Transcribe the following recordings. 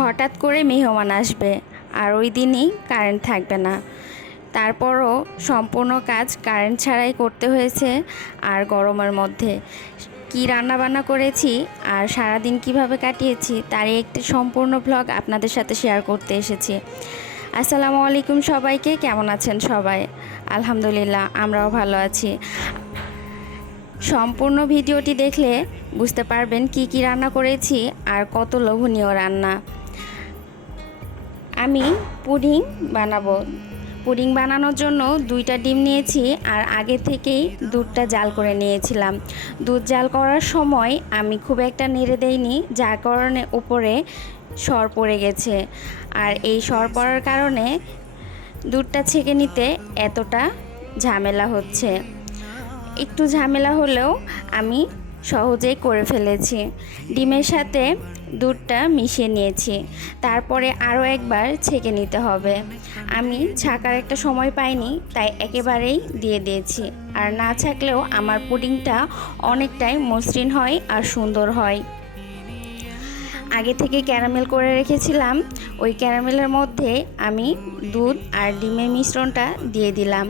হঠাৎ করে মেহমান আসবে আর ওই দিনই কারেন্ট থাকবে না। তারপরও সম্পূর্ণ কাজ কারেন্ট ছাড়াই করতে হয়েছে, আর গরমের মধ্যে কি রান্নাবান্না করেছি আর সারাদিন কিভাবে কাটিয়েছি তারই একটি সম্পূর্ণ ব্লগ আপনাদের সাথে শেয়ার করতে এসেছি। আসসালামু আলাইকুম সবাইকে, কেমন আছেন সবাই? আলহামদুলিল্লাহ, আমরাও ভালো আছি। সম্পূর্ণ ভিডিওটি দেখলে বুঝতে পারবেন কি কি রান্না করেছি আর কত লোভনীয় রান্না। আমি পুডিং বানাবো। পুডিং বানানোর জন্য 2টা ডিম নিয়েছি আর আগে থেকেই দুধটা জাল করে নিয়েছিলাম। দুধ জাল করার সময় আমি খুব একটা নেড়ে দেইনি, যার কারণে উপরে সর পড়ে গেছে। আর এই সর পড়ার কারণে দুধটা ছেঁকে নিতে এতটা ঝামেলা হচ্ছে। একটু ঝামেলা হলেও আমি সহজেই করে ফেলেছি। ডিমের সাথে দুধটা মিশিয়ে নিয়েছি, তারপরে আরও একবার ছেঁকে নিতে হবে। আমি ছাঁকার একটা সময় পাইনি, তাই একেবারেই দিয়ে দিয়েছি। আর না ছাঁকলেও আমার পুডিংটা অনেকটাই মসৃণ হয় আর সুন্দর হয়। আগে থেকে ক্যারামেল করে রেখেছিলাম, ওই ক্যারামেলের মধ্যে আমি দুধ আর ডিমের মিশ্রণটা দিয়ে দিলাম।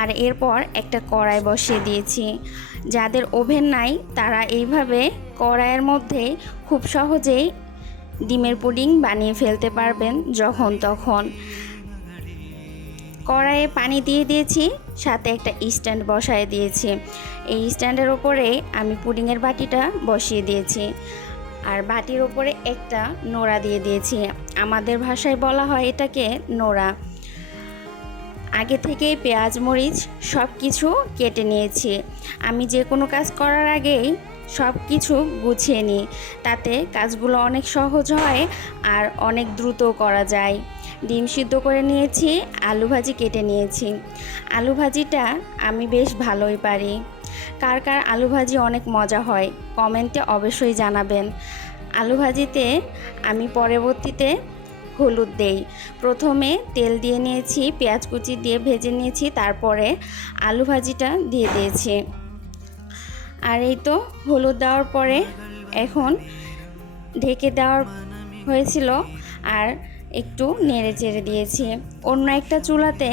আর এরপর একটা কড়াই বসিয়ে দিয়েছি। যাদের ওভেন নাই তারা এইভাবে কড়াইয়ের মধ্যে খুব সহজেই ডিমের পুডিং বানিয়ে ফেলতে পারবেন যখন তখন। কড়াইয়ে পানি দিয়ে দিয়েছি, সাথে একটা স্ট্যান্ড বসায় দিয়েছি। এই স্ট্যান্ডের ওপরে আমি পুডিংয়ের বাটিটা বসিয়ে দিয়েছি আর বাটির ওপরে একটা নোড়া দিয়ে দিয়েছি। আমাদের ভাষায় বলা হয় এটাকে নোড়া। আগে থেকেই পেঁয়াজ মরিচ সব কিছু কেটে নিয়েছি। আমি যে কোনো কাজ করার আগেই সব কিছু গুছিয়ে নিই, তাতে কাজগুলো অনেক সহজ হয় আর অনেক দ্রুত করা যায়। ডিম সিদ্ধ করে নিয়েছি, আলু ভাজি কেটে নিয়েছি। আলু ভাজিটা আমি বেশ ভালোই পারি। কার কার আলু ভাজি অনেক মজা হয় কমেন্টে অবশ্যই জানাবেন। আলু ভাজিতে আমি পরবর্তীতে হলুদ দেই। প্রথমে তেল দিয়ে নিয়েছি, পেঁয়াজ কুচি দিয়ে ভেজে নিয়েছি, তারপরে আলু ভাজিটা দিয়ে দিয়েছি। আর এই তো হলুদ দেওয়ার পরে এখন ঢেকে দেওয়ার হয়েছিল আর একটু নেড়ে চেড়ে দিয়েছি। অন্য একটা চুলাতে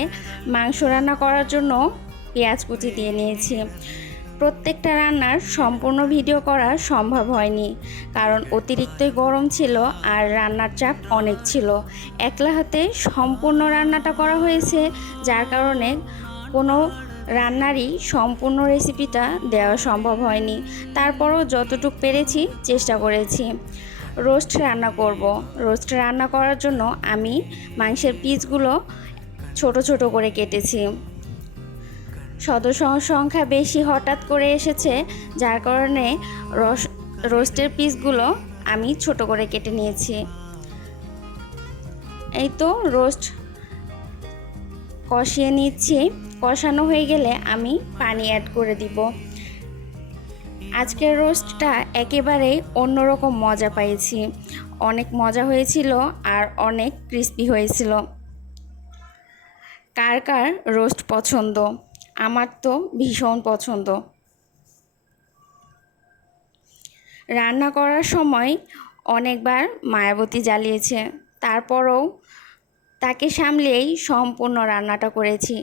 মাংস রান্না করার জন্য পেঁয়াজ কুচি দিয়ে নিয়েছি। প্রত্যেকটা রান্নার সম্পূর্ণ ভিডিও করা সম্ভব হয়নি, কারণ অতিরিক্তই গরম ছিল আর রান্নার চাপ অনেক ছিল। একলা হাতে সম্পূর্ণ রান্নাটা করা হয়েছে, যার কারণে কোনো রান্নারই সম্পূর্ণ রেসিপিটা দেওয়া সম্ভব হয়নি। তারপরও যতটুকু পেরেছি চেষ্টা করেছি। রোস্ট রান্না করব। রোস্ট রান্না করার জন্য আমি মাংসের পিসগুলো ছোট ছোট করে কেটেছি। সদস্য সংখ্যা বেশি হঠাৎ করে এসেছে, যার কারণে রোস্টের পিসগুলো আমি ছোট করে কেটে নিয়েছি। এই তো রোস্ট কষিয়ে নিচ্ছি। কষানো হয়ে গেলে আমি পানি অ্যাড করে দিব। আজকের রোস্টটা একেবারে অন্যরকম মজা পেয়েছি। অনেক মজা হয়েছিল আর অনেক ক্রিস্পি হয়েছিল। কার কার রোস্ট পছন্দ? আমার তো ভীষণ পছন্দ। রান্না করার সময় অনেকবার মায়াবতী জ্বালিয়েছে, তারপরেও তাকে সামলেই সম্পূর্ণ রান্নাটা করেছি।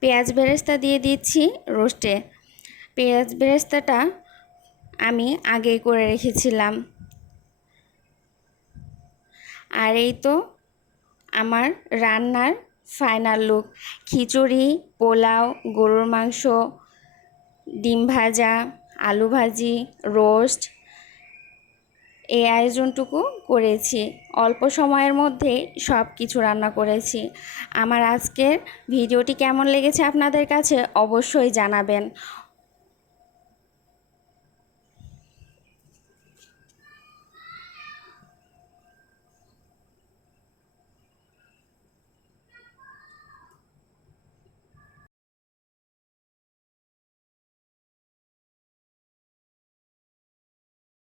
পেঁয়াজ বেরেস্তা দিয়ে দিচ্ছি রোস্টে। পেঁয়াজ বেরেস্তাটা আমি আগেই করে রেখেছিলাম। আর এই তো আমার রান্নার ফাইনাল লুক। খিচুড়ি, পোলাও, গরুর মাংস, ডিম ভাজা, আলু ভাজি, রোস্ট, এই আয়োজনটুকু করেছি। অল্প সময়ের মধ্যে সব কিছু রান্না করেছি। আমার আজকের ভিডিওটি কেমন লেগেছে আপনাদের কাছে অবশ্যই জানাবেন।